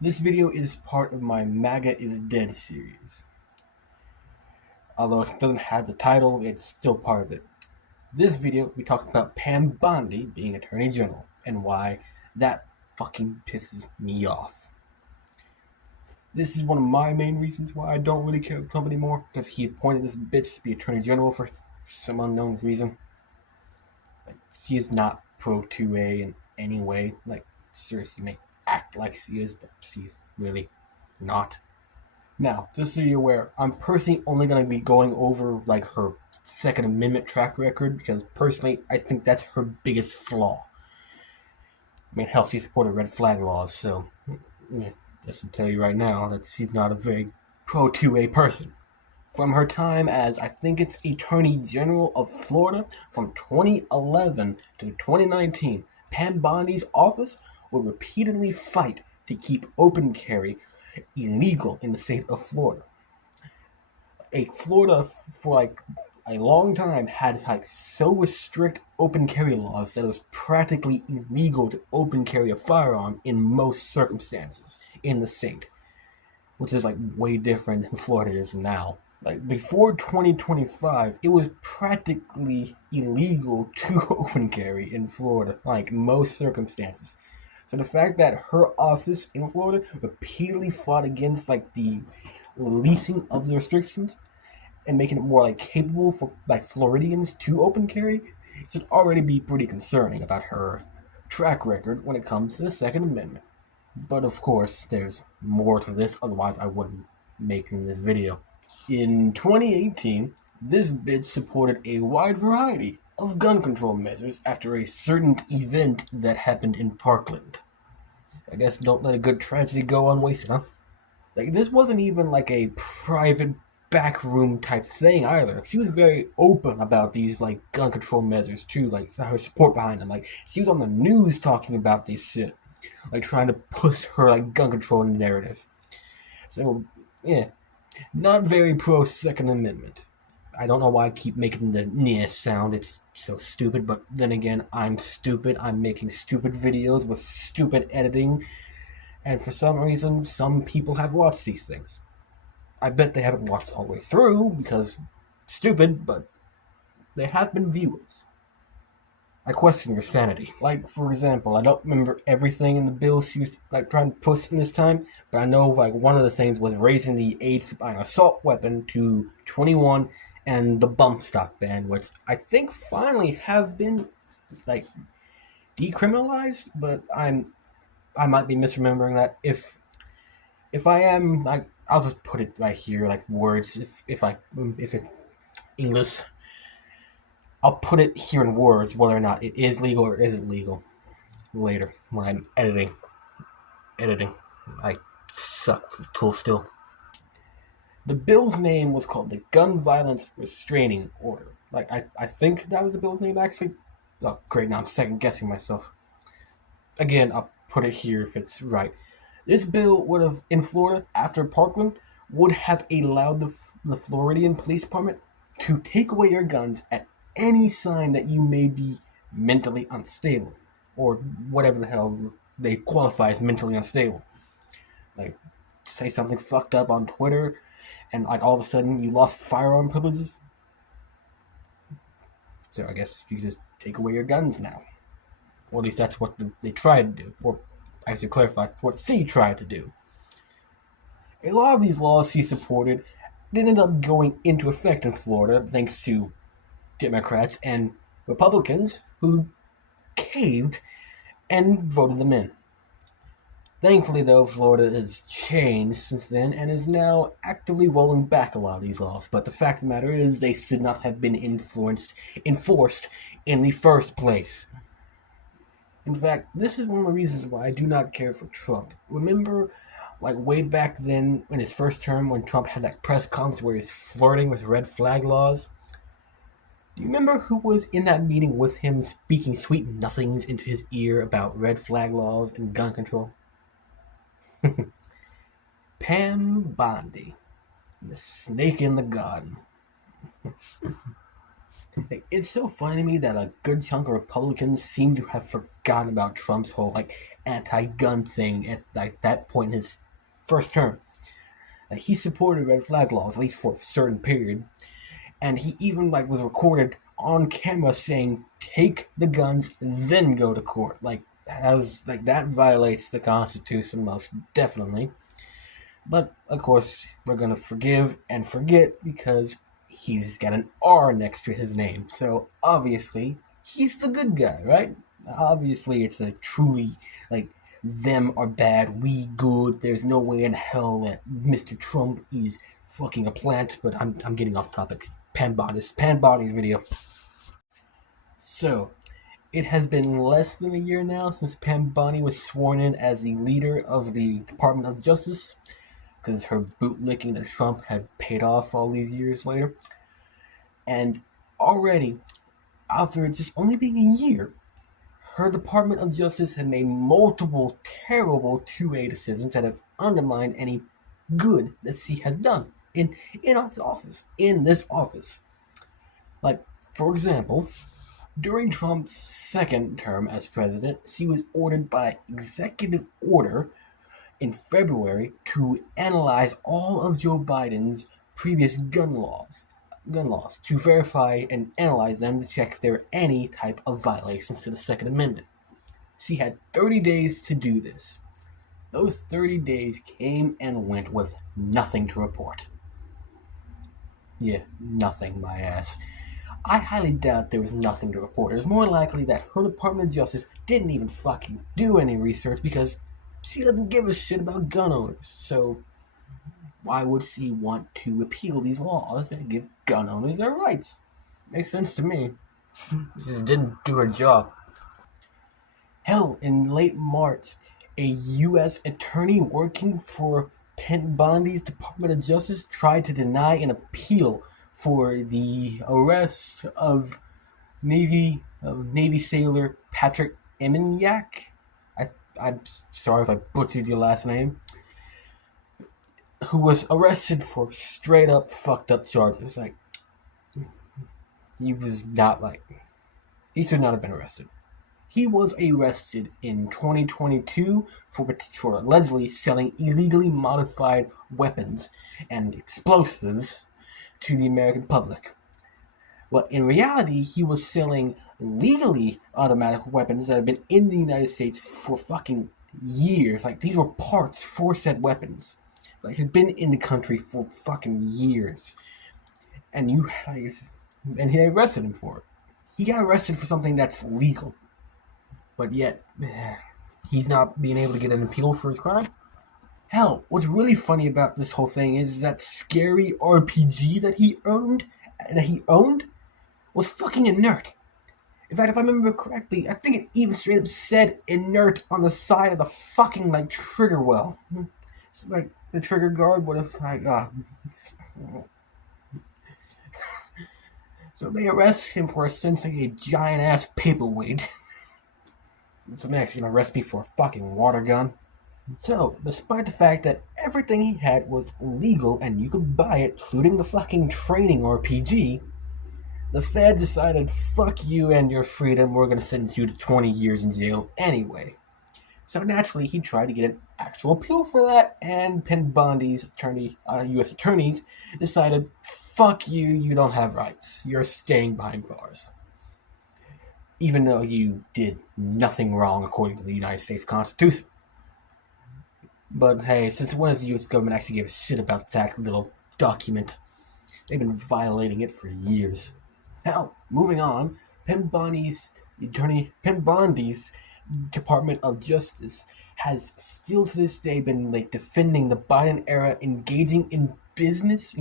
This video is part of my MAGA is Dead series. Although it doesn't have the title, it's still part of it. This video, we talked about Pam Bondi being Attorney General and why that fucking pisses me off. This is one of my main reasons why I don't really care for Trump anymore, because he appointed this bitch to be Attorney General for some unknown reason. She is not pro 2A in any way. Seriously, may act like she is, but she's really not. Now, just so you're aware, I'm personally only going to be going over her Second Amendment track record because personally, I think that's her biggest flaw. I mean, hell, she supported red flag laws, so just to tell you right now that she's not a very pro 2A person. From her time as, I think it's Attorney General of Florida from 2011 to 2019, Pam Bondi's office would repeatedly fight to keep open carry illegal in the state of Florida. Florida, for a long time, had so restrict open carry laws that it was practically illegal to open carry a firearm in most circumstances in the state, which is way different than Florida is now. Before 2025, it was practically illegal to open carry in Florida, most circumstances. So the fact that her office in Florida repeatedly fought against the releasing of the restrictions and making it more capable for Floridians to open carry should already be pretty concerning about her track record when it comes to the Second Amendment. But of course, there's more to this, otherwise I wouldn't making this video. In 2018, this bitch supported a wide variety of gun control measures after a certain event that happened in Parkland. I guess don't let a good tragedy go unwasted, huh? This wasn't even a private backroom type thing either. She was very open about these gun control measures too, her support behind them. She was on the news talking about this shit, trying to push her gun control narrative. So yeah, not very pro Second Amendment. I don't know why I keep making the "nyeh" sound. It's so stupid, but then again, I'm stupid. I'm making stupid videos with stupid editing, and for some reason, some people have watched these things. I bet they haven't watched all the way through because stupid, but there have been viewers. I question your sanity. For example, I don't remember everything in the bill she was trying to push in this time, but I know one of the things was raising the age to buy an assault weapon to 21 and the bump stock ban, which I think finally have been decriminalized, but I might be misremembering that. If I am, I'll just put it right here, words. If it English, I'll put it here in words whether or not it is legal or isn't legal later when I'm editing. I suck with tools still. The bill's name was called the Gun Violence Restraining Order. I think that was the bill's name actually. Oh, great, now I'm second guessing myself. Again, I'll put it here if it's right. This bill would have, in Florida, after Parkland, would have allowed the Floridian Police Department to take away your guns at any sign that you may be mentally unstable, or whatever the hell they qualify as mentally unstable. Say something fucked up on Twitter, and all of a sudden you lost firearm privileges. So I guess you just take away your guns now. Or at least that's what they tried to do. Or I should clarify, what she tried to do. A lot of these laws she supported did end up going into effect in Florida thanks to Democrats and Republicans who caved and voted them in. Thankfully, though, Florida has changed since then and is now actively rolling back a lot of these laws. But the fact of the matter is, they should not have been enforced in the first place. In fact, this is one of the reasons why I do not care for Trump. Remember, way back then, in his first term, when Trump had that press conference where he was flirting with red flag laws? Do you remember who was in that meeting with him speaking sweet nothings into his ear about red flag laws and gun control? Pam Bondi, the snake in the garden. It's so funny to me that a good chunk of Republicans seem to have forgotten about Trump's whole anti-gun thing at like that point in his first term. Like, he supported red flag laws at least for a certain period, and he even like was recorded on camera saying, "Take the guns, then go to court." Like, that violates the Constitution most definitely. But of course, we're gonna forgive and forget because he's got an R next to his name. So obviously, he's the good guy, right? Obviously, it's a truly like them are bad, we good. There's no way in hell that Mr. Trump is fucking a plant. But I'm getting off topic. Pam Bondi's video. So it has been less than a year now since Pam Bondi was sworn in as the leader of the Department of Justice, because her bootlicking to Trump had paid off all these years later. And already, after it just only being a year, her Department of Justice had made multiple terrible 2A decisions that have undermined any good that she has done in this office. Like, for example, during Trump's second term as president, she was ordered by executive order in February to analyze all of Joe Biden's previous gun laws to verify and analyze them to check if there were any type of violations to the Second Amendment. She had 30 days to do this. Those 30 days came and went with nothing to report. Yeah, nothing, my ass. I highly doubt there was nothing to report. It's more likely that her Department of Justice didn't even fucking do any research because she doesn't give a shit about gun owners. So why would she want to repeal these laws that give gun owners their rights? Makes sense to me. She just didn't do her job. Hell, in late March, a U.S. attorney working for Pam Bondi's Department of Justice tried to deny an appeal for the arrest of Navy sailor Patrick Eminyak. I'm sorry if I butchered your last name. Who was arrested for straight up fucked up charges. Like, he should not have been arrested. He was arrested in 2022 for allegedly selling illegally modified weapons and explosives to the American public. Well, in reality, he was selling legally automatic weapons that have been in the United States for fucking years. Like, these were parts for said weapons. Like, he's been in the country for fucking years. And he arrested him for it. He got arrested for something that's legal. But yet, he's not being able to get an appeal for his crime. Hell, what's really funny about this whole thing is that scary RPG that he owned was fucking inert. In fact, if I remember correctly, I think it even straight up said inert on the side of the fucking, like, trigger well. It's like the trigger guard would have, So they arrest him for essentially a giant-ass paperweight. So next, you're gonna arrest me for a fucking water gun? So, despite the fact that everything he had was legal and you could buy it, including the fucking training RPG, the feds decided, fuck you and your freedom, we're gonna sentence you to 20 years in jail anyway. So naturally, he tried to get an actual appeal for that, and Pam Bondi's U.S. attorneys decided, fuck you, you don't have rights. You're staying behind bars. Even though you did nothing wrong according to the United States Constitution. But hey, since when has the U.S. government actually give a shit about that little document? They've been violating it for years. Now, moving on, Pam Bondi's Department of Justice has still to this day been like defending the Biden era, engaging in business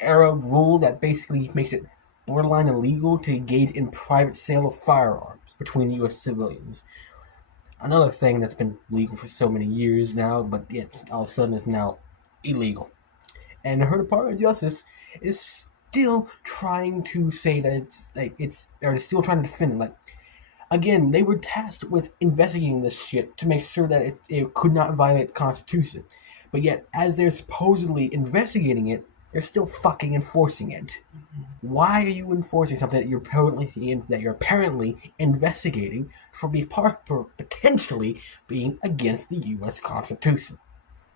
era rule that basically makes it borderline illegal to engage in private sale of firearms between U.S. civilians. Another thing that's been legal for so many years now, but yet all of a sudden is now illegal. And her Department of Justice is still trying to say that they're still trying to defend it. Like, again, they were tasked with investigating this shit to make sure that it could not violate the Constitution. But yet, as they're supposedly investigating it, They're still fucking enforcing it. Why are you enforcing something that you're apparently investigating for potentially being against the U.S. Constitution?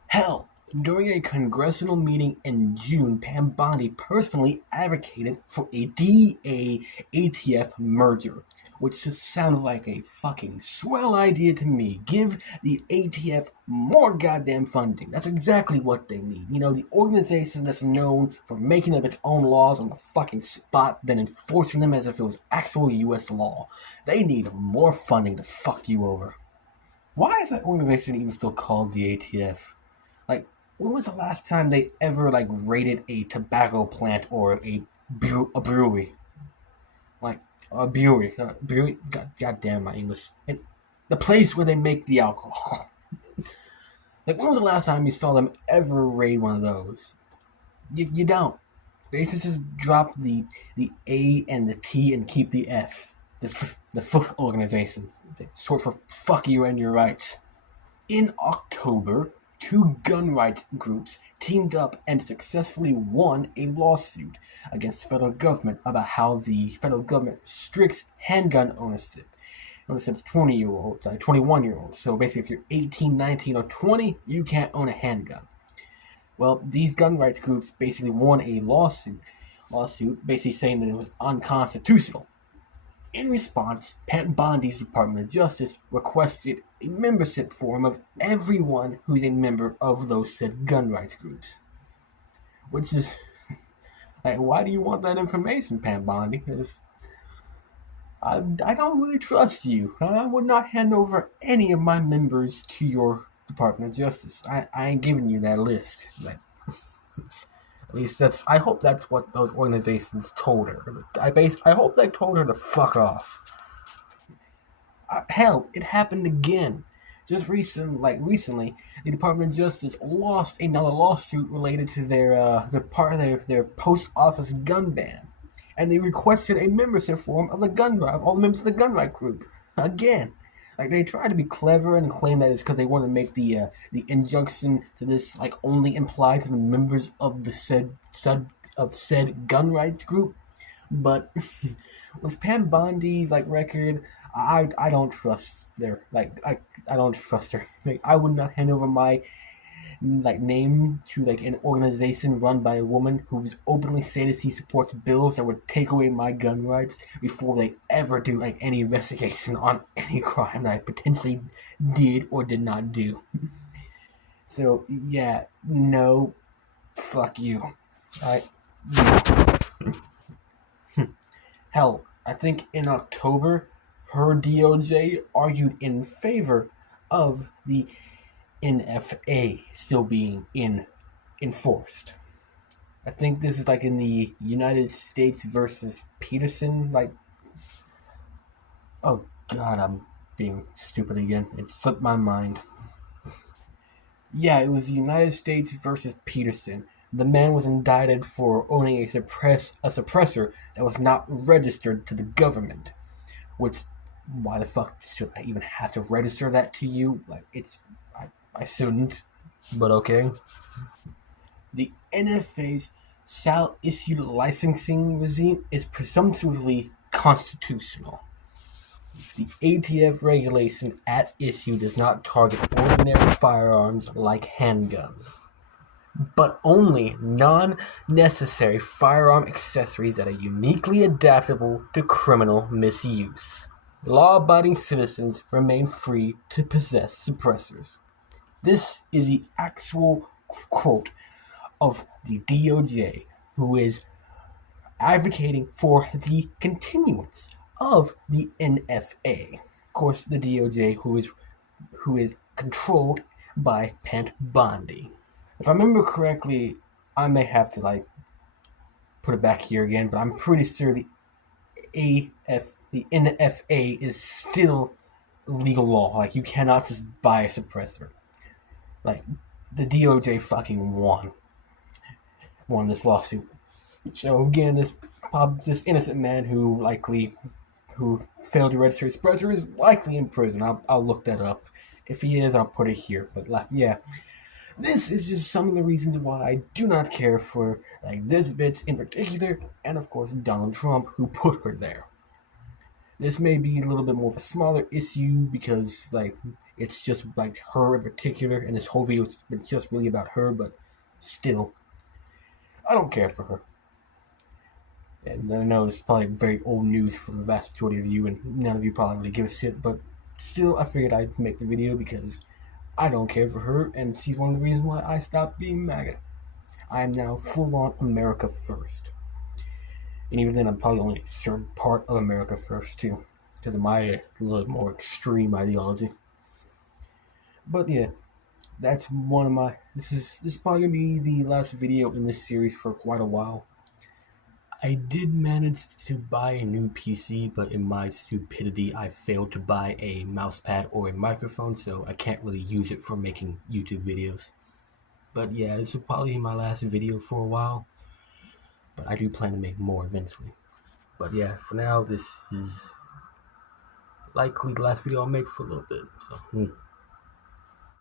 Hell, during a congressional meeting in June, Pam Bondi personally advocated for a DA-ATF merger, which just sounds like a fucking swell idea to me. Give the ATF more goddamn funding. That's exactly what they need. You know, the organization that's known for making up its own laws on the fucking spot, then enforcing them as if it was actual US law. They need more funding to fuck you over. Why is that organization even still called the ATF? Like, when was the last time they ever like raided a tobacco plant or a brewery? Like brewery. God damn my English. The place where they make the alcohol. Like, when was the last time you saw them ever raid one of those? You don't. They just drop the A and the T and keep the F. The F organization. Short for fuck you and your rights. In October, two gun rights groups teamed up and successfully won a lawsuit against the federal government about how the federal government restricts handgun ownership. Ownership 21-year-olds. So basically, if you're 18, 19, or 20, you can't own a handgun. Well, these gun rights groups basically won a lawsuit basically saying that it was unconstitutional. In response, Pam Bondi's Department of Justice requested a membership form of everyone who's a member of those said gun rights groups. Which is, like, why do you want that information, Pam Bondi? Because I don't really trust you. I would not hand over any of my members to your Department of Justice. I ain't giving you that list. Like, at least I hope that's what those organizations told her. I hope they told her to fuck off. Hell, it happened again. Just recently, the Department of Justice lost another lawsuit related to their post office gun ban, and they requested a membership form of all the members of the gun right group again. Like, they tried to be clever and claim that it's because they want to make the injunction to this like only apply to the members of the said gun rights group, but with Pam Bondi's like record, I don't trust I don't trust her. Like, I would not hand over my like name to like an organization run by a woman who's openly stated she supports bills that would take away my gun rights before they ever do like any investigation on any crime that I potentially did or did not do. So yeah, no, fuck you. I Hell, I think in October, her DOJ argued in favor of the NFA still being enforced. I think this is like in the United States versus Peterson. Like, oh god, I'm being stupid again. It slipped my mind. Yeah, it was the United States versus Peterson. The man was indicted for owning a suppressor that was not registered to the government. Which, why the fuck should I even have to register that to you? Like, I shouldn't, but okay. The NFA's shall issued licensing regime is presumptively constitutional. The ATF regulation at issue does not target ordinary firearms like handguns, but only non-necessary firearm accessories that are uniquely adaptable to criminal misuse. Law-abiding citizens remain free to possess suppressors. This is the actual quote of the DOJ, who is advocating for the continuance of the NFA. Of course, the DOJ, who is controlled by Pam Bondi. If I remember correctly, I may have to like put it back here again, but I'm pretty sure the NFA is still legal law. Like, you cannot just buy a suppressor. Like, the DOJ fucking won this lawsuit. So again, this innocent man who failed to register his suppressor is likely in prison. I'll look that up. If he is, I'll put it here. But yeah, This is just some of the reasons why I do not care for like this bitch in particular, and of course Donald Trump, who put her there. This may be a little bit more of a smaller issue because like it's just like her in particular, and this whole video is just really about her. But still, I don't care for her. And I know this is probably very old news for the vast majority of you, and none of you probably really give a shit. But still, I figured I'd make the video because I don't care for her, and she's one of the reasons why I stopped being MAGA. I am now full on America first. And even then, I'm probably only a certain part of America first, too, because of my little more extreme ideology. But yeah, that's one of my. This is probably gonna be the last video in this series for quite a while. I did manage to buy a new PC, but in my stupidity, I failed to buy a mousepad or a microphone, so I can't really use it for making YouTube videos. But yeah, this will probably be my last video for a while, but I do plan to make more eventually. But yeah, for now, this is likely the last video I'll make for a little bit. So,